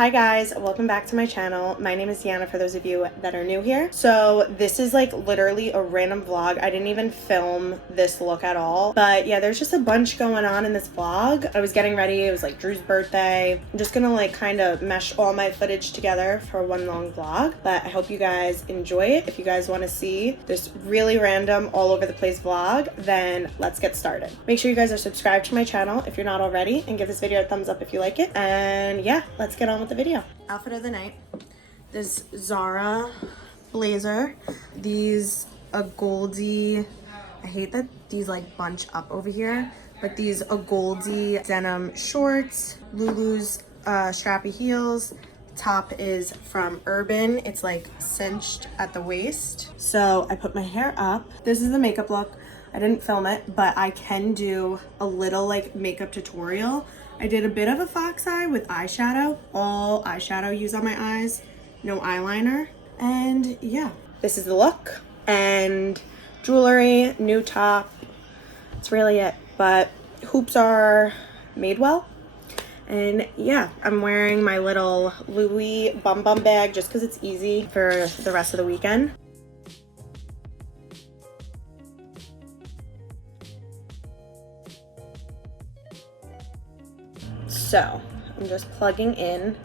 Hi guys, welcome back to my channel. My name is Deanna for those of you that are new here. So this is like literally a random vlog. I didn't even film this look at all. But yeah, there's just a bunch going on in this vlog. I was getting ready. It was like Drew's birthday. I'm just gonna like kind of mesh all my footage together for one long vlog. But I hope you guys enjoy it. If you guys want to see this really random all over the place vlog, then let's get started. Make sure you guys are subscribed to my channel if you're not already, and give this video a thumbs up if you like it. And yeah, let's get on with the video. Outfit of the night, this Zara blazer, these a Goldie, I hate that these like bunch up over here, but these a Goldie denim shorts, Lulu's strappy heels. Top is from Urban. It's like cinched at the waist. So I put my hair up. This is the makeup look. I didn't film it, but I can do a little like makeup tutorial. I did a bit of a fox eye with eyeshadow, all eyeshadow used on my eyes, no eyeliner. And yeah, this is the look. And jewelry, new top, that's really it. But hoops are made well. And yeah, I'm wearing my little Louis Bum Bum bag just because it's easy for the rest of the weekend. So I'm just plugging in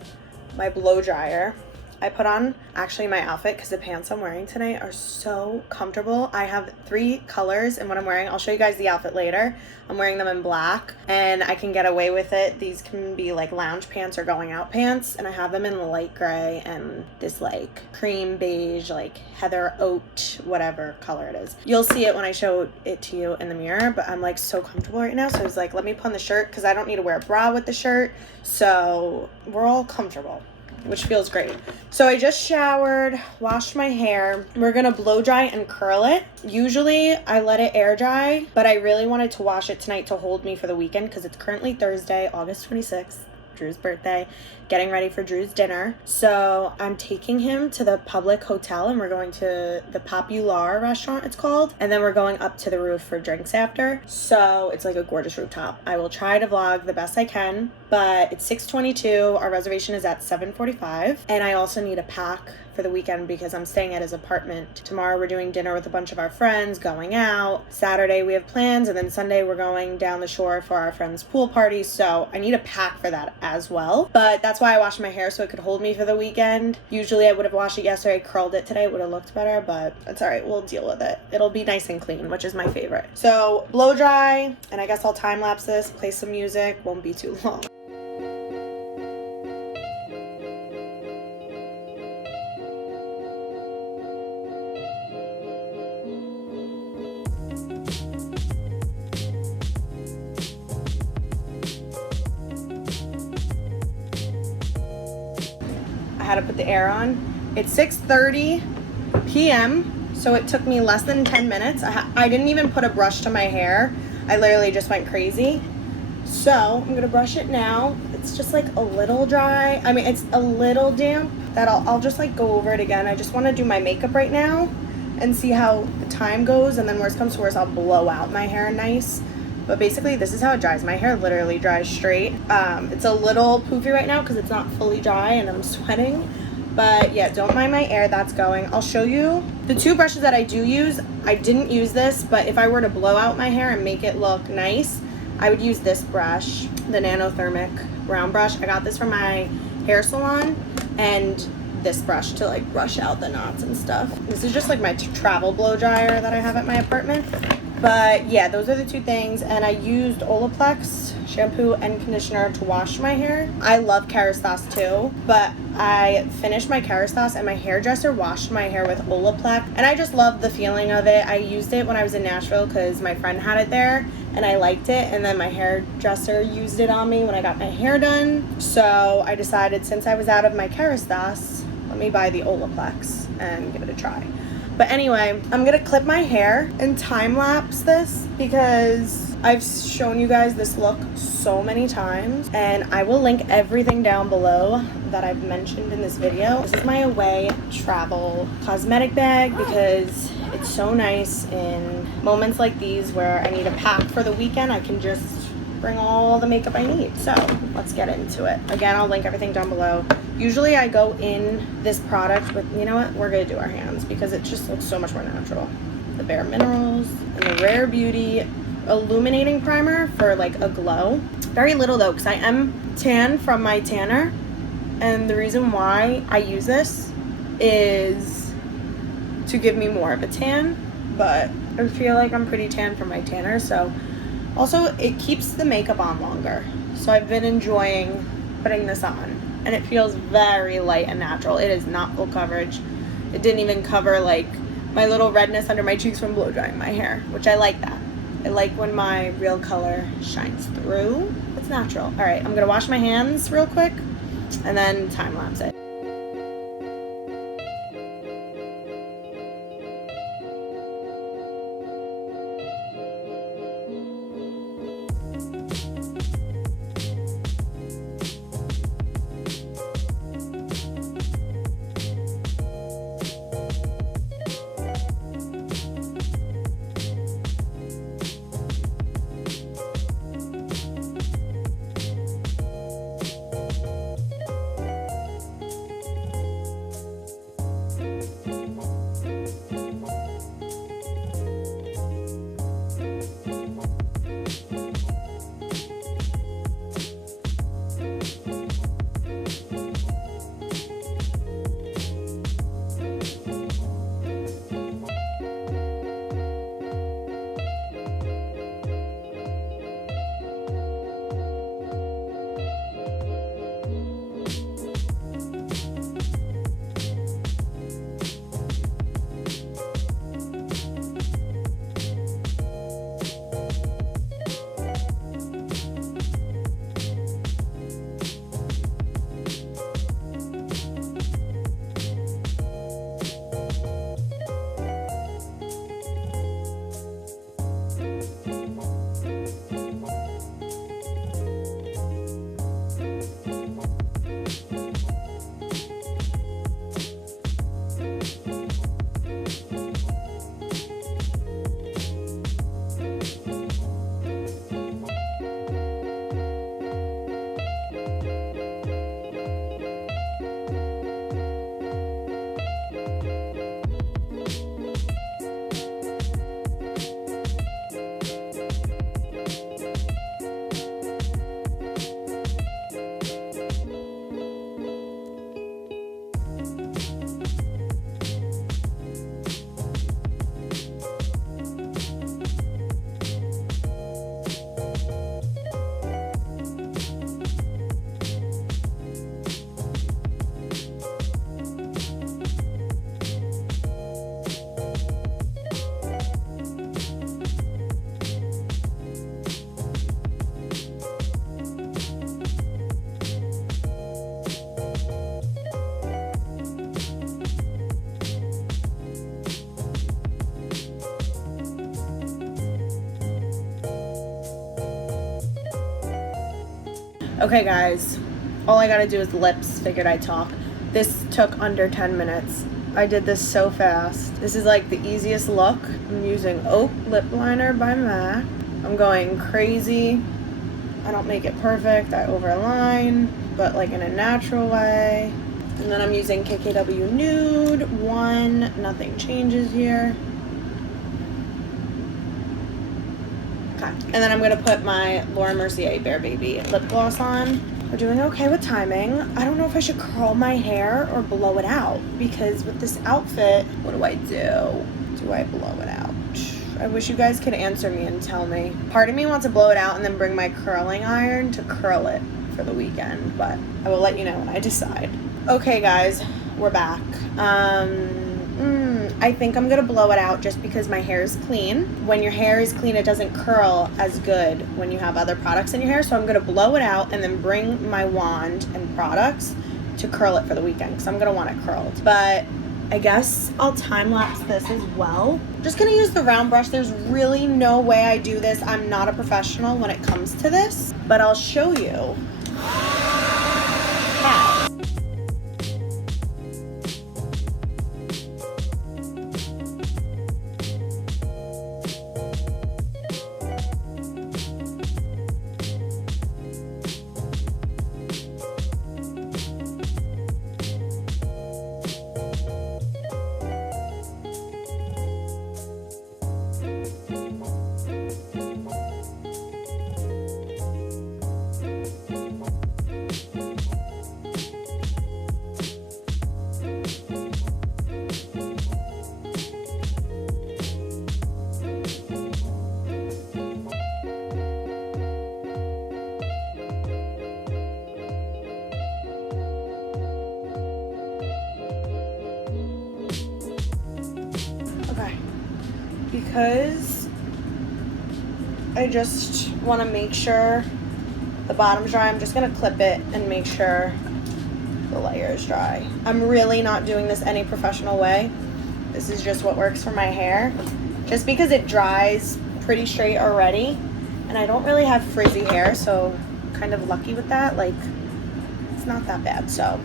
my blow dryer. I put on actually my outfit because the pants I'm wearing today are so comfortable. I have 3 colors in what I'm wearing. I'll show you guys the outfit later. I'm wearing them in black and I can get away with it. These can be like lounge pants or going out pants, and I have them in light gray and this like cream beige, like heather oat, whatever color it is. You'll see it when I show it to you in the mirror, but I'm like so comfortable right now. So I was like, let me put on the shirt because I don't need to wear a bra with the shirt. So we're all comfortable, which feels great. So I just showered, washed my hair. We're gonna blow dry and curl it. Usually I let it air dry, but I really wanted to wash it tonight to hold me for the weekend because it's currently Thursday, August 26th, Drew's birthday, getting ready for Drew's dinner. So I'm taking him to the public hotel and we're going to the Popular restaurant, it's called. And then we're going up to the roof for drinks after. So it's like a gorgeous rooftop. I will try to vlog the best I can, but it's 6:22. Our reservation is at 7:45. And I also need a pack for the weekend because I'm staying at his apartment. Tomorrow we're doing dinner with a bunch of our friends, going out. Saturday we have plans, and then Sunday we're going down the shore for our friend's pool party. So I need a pack for that as well. But that's why I washed my hair, so it could hold me for the weekend. Usually I would have washed it yesterday, curled it today, it would have looked better, but that's all right, we'll deal with it. It'll be nice and clean, which is my favorite. So blow dry, and I guess I'll time lapse this, play some music, won't be too long. I had to put the air on. It's 6:30 p.m. so it took me less than 10 minutes. I didn't even put a brush to my hair. I literally just went crazy. So I'm gonna brush it now. It's just like a little dry. I mean, it's a little damp. That I'll just like go over it again. I just want to do my makeup right now and see how the time goes, and then worst comes to worst, I'll blow out my hair nice. But basically this is how it dries. My hair literally dries straight. It's a little poofy right now because it's not fully dry and I'm sweating. But yeah, don't mind my air that's going. I'll show you the 2 brushes that I do use. I didn't use this, but if I were to blow out my hair and make it look nice, I would use this brush, the Nanothermic round brush. I got this from my hair salon, and this brush to like brush out the knots and stuff. This is just like my travel blow dryer that I have at my apartment. But yeah, those are the 2 things. And I used Olaplex shampoo and conditioner to wash my hair. I love Kerastase too, but I finished my Kerastase and my hairdresser washed my hair with Olaplex, and I just love the feeling of it. I used it when I was in Nashville because my friend had it there and I liked it, and then my hairdresser used it on me when I got my hair done. So I decided, since I was out of my Kerastase, let me buy the Olaplex and give it a try. But anyway, I'm gonna clip my hair and time lapse this because I've shown you guys this look so many times, and I will link everything down below that I've mentioned in this video. This is my away travel cosmetic bag because it's so nice in moments like these where I need a pack for the weekend. I can just bring all the makeup I need. So let's get into it. Again, I'll link everything down below. Usually I go in this product with, you know what, we're gonna do our hands because it just looks so much more natural. The Bare Minerals and the Rare Beauty Illuminating Primer for like a glow. Very little though, because I am tan from my tanner, and the reason why I use this is to give me more of a tan, but I feel like I'm pretty tan from my tanner. So also it keeps the makeup on longer, so I've been enjoying putting this on, and it feels very light and natural. It is not full coverage. It didn't even cover like my little redness under my cheeks from blow drying my hair, which I like that. I like when my real color shines through. It's natural. All right, I'm gonna wash my hands real quick and then time lapse it. Okay guys, all I gotta do is lips. Figured I'd talk. This took under 10 minutes. I did this so fast. This is like the easiest look. I'm using Oak Lip Liner by MAC. I'm going crazy. I don't make it perfect. I overline, but like in a natural way. And then I'm using KKW Nude 1. Nothing changes here. Okay. And then I'm gonna put my Laura Mercier Bare Baby lip gloss on. We're doing okay with timing. I don't know if I should curl my hair or blow it out, because with this outfit, what do I do? Do I blow it out? I wish you guys could answer me and tell me. Part of me wants to blow it out and then bring my curling iron to curl it for the weekend, but I will let you know when I decide. Okay guys, we're back. I think I'm gonna blow it out just because my hair is clean. When your hair is clean, it doesn't curl as good when you have other products in your hair. So I'm gonna blow it out and then bring my wand and products to curl it for the weekend, because I'm gonna want it curled. But I guess I'll time lapse this as well. Just gonna use the round brush. There's really no way I do this. I'm not a professional when it comes to this, but I'll show you how. because I just want to make sure the bottom's dry. I'm just going to clip it and make sure the layer is dry. I'm really not doing this any professional way. This is just what works for my hair. Just because it dries pretty straight already, and I don't really have frizzy hair, so I'm kind of lucky with that. Like, it's not that bad. So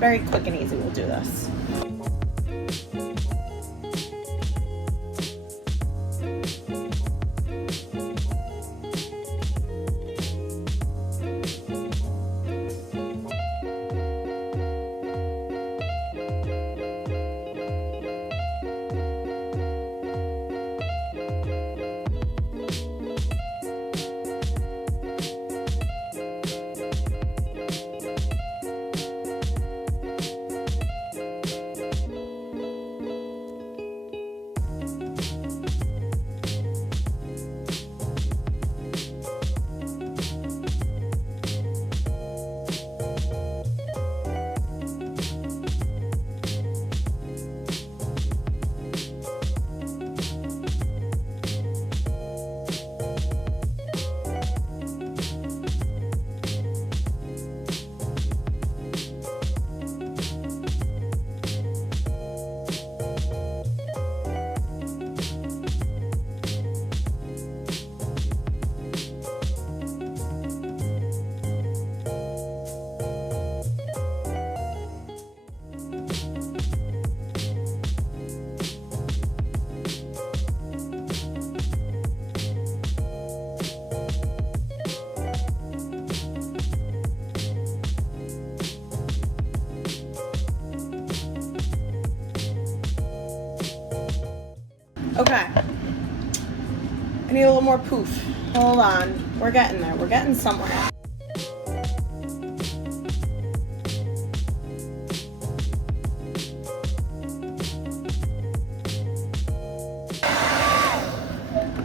very quick and easy, we'll do this. Okay, I need a little more poof. Hold on, we're getting there. We're getting somewhere.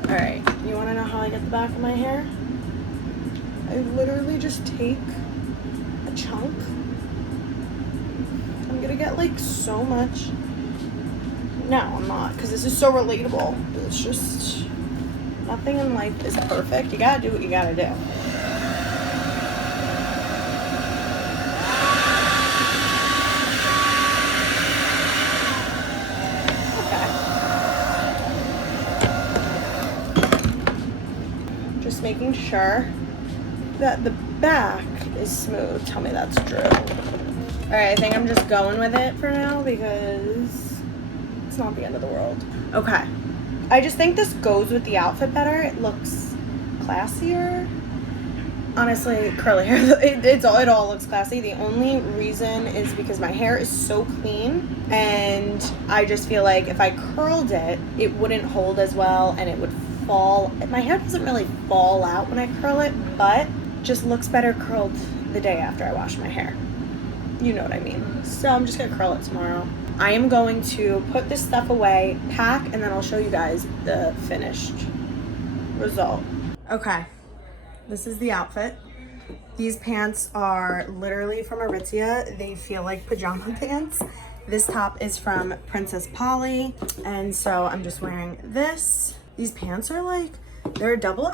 All right, you wanna know how I get the back of my hair? I literally just take a chunk. I'm gonna get like so much. No, I'm not, because this is so relatable. It's just, nothing in life is perfect. You gotta do what you gotta do. Okay. Just making sure that the back is smooth. Tell me that's true. All right, I think I'm just going with it for now because not the end of the world. Okay, I just think this goes with the outfit better. It looks classier. Honestly, curly hair, it all looks classy. The only reason is because my hair is so clean, and I just feel like if I curled it, it wouldn't hold as well and it would fall. My hair doesn't really fall out when I curl it, but just looks better curled the day after I wash my hair. You know what I mean? So I'm just gonna curl it tomorrow. I am going to put this stuff away, pack, and then I'll show you guys the finished result. Okay, this is the outfit. These pants are literally from Aritzia. They feel like pajama pants. This top is from Princess Polly, and so I'm just wearing this. These pants are like, they're double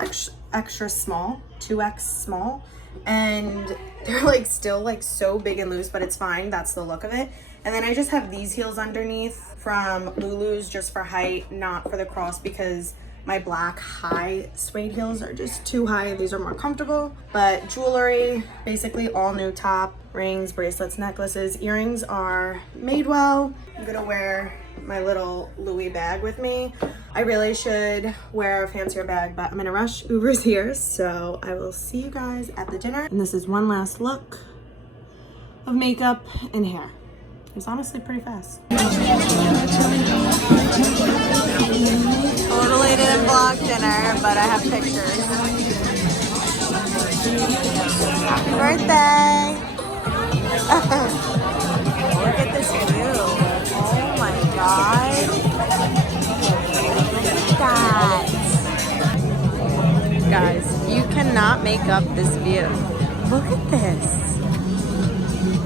extra small, 2X small, and they're like still like so big and loose, but it's fine. That's the look of it. And then I just have these heels underneath from Lulu's, just for height, not for the cross, because my black high suede heels are just too high. These are more comfortable. But jewelry, basically all new top, rings, bracelets, necklaces. Earrings are Madewell. I'm gonna wear my little Louis bag with me. I really should wear a fancier bag, but I'm in a rush. Uber's here, so I will see you guys at the dinner. And this is one last look of makeup and hair. It was honestly pretty fast. Totally didn't vlog dinner, but I have pictures. Happy birthday! Look at this view. Oh my god. Look at that. Guys, you cannot make up this view. Look at this.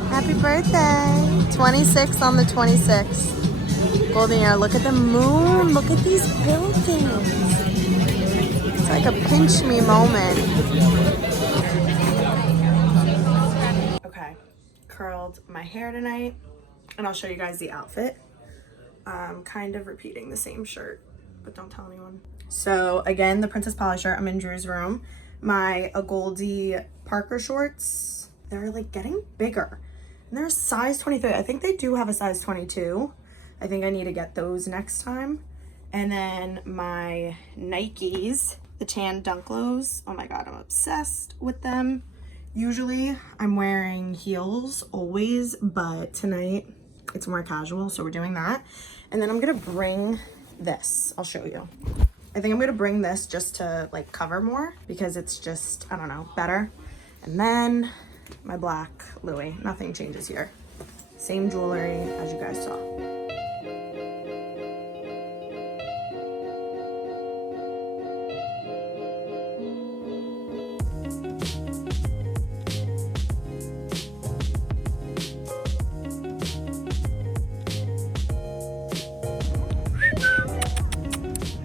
Happy birthday. 26th on the 26th. Golden hair, look at the moon. Look at these buildings. It's like a pinch me moment. Okay, curled my hair tonight, and I'll show you guys the outfit. Kind of repeating the same shirt, but don't tell anyone. So again, the Princess Polly shirt, I'm in Drew's room. My Goldie Parker shorts, they're like getting bigger. And they're a size 23. I think they do have a size 22. I think I need to get those next time. And then my Nikes, the tan dunk lows. Oh my God, I'm obsessed with them. Usually I'm wearing heels always, but tonight it's more casual, so we're doing that. And then I'm gonna bring this, I'll show you. I think I'm gonna bring this just to like cover more because it's just, I don't know, better. And then my black Louis, nothing changes here. Same jewelry as you guys saw.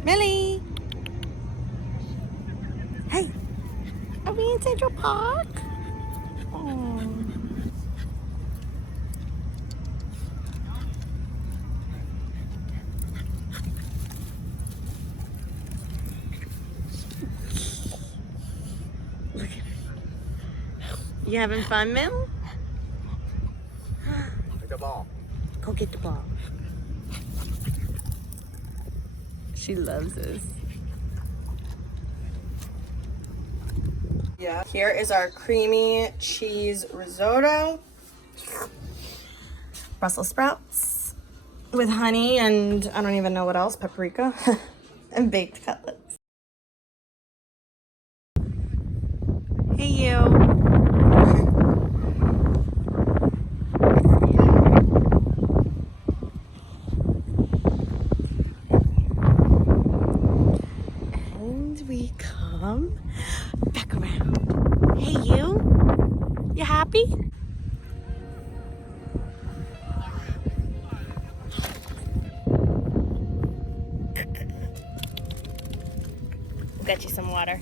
Millie! Hey! Are we in Central Park? Oh. Look at her. You having fun, Mel? Get the ball. Go get the ball. She loves us. Yeah. Here is our creamy cheese risotto. Brussels sprouts with honey and I don't even know what else, paprika, and baked cutlets. Hey you. We come back around. Hey you happy? We'll get you some water.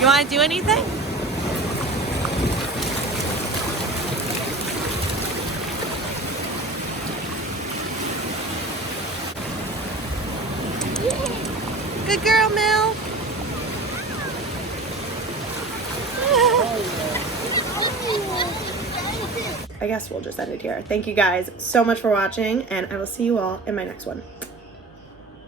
You want to do anything? Good girl, Mel. I guess we'll just end it here. Thank you guys so much for watching, and I will see you all in my next one.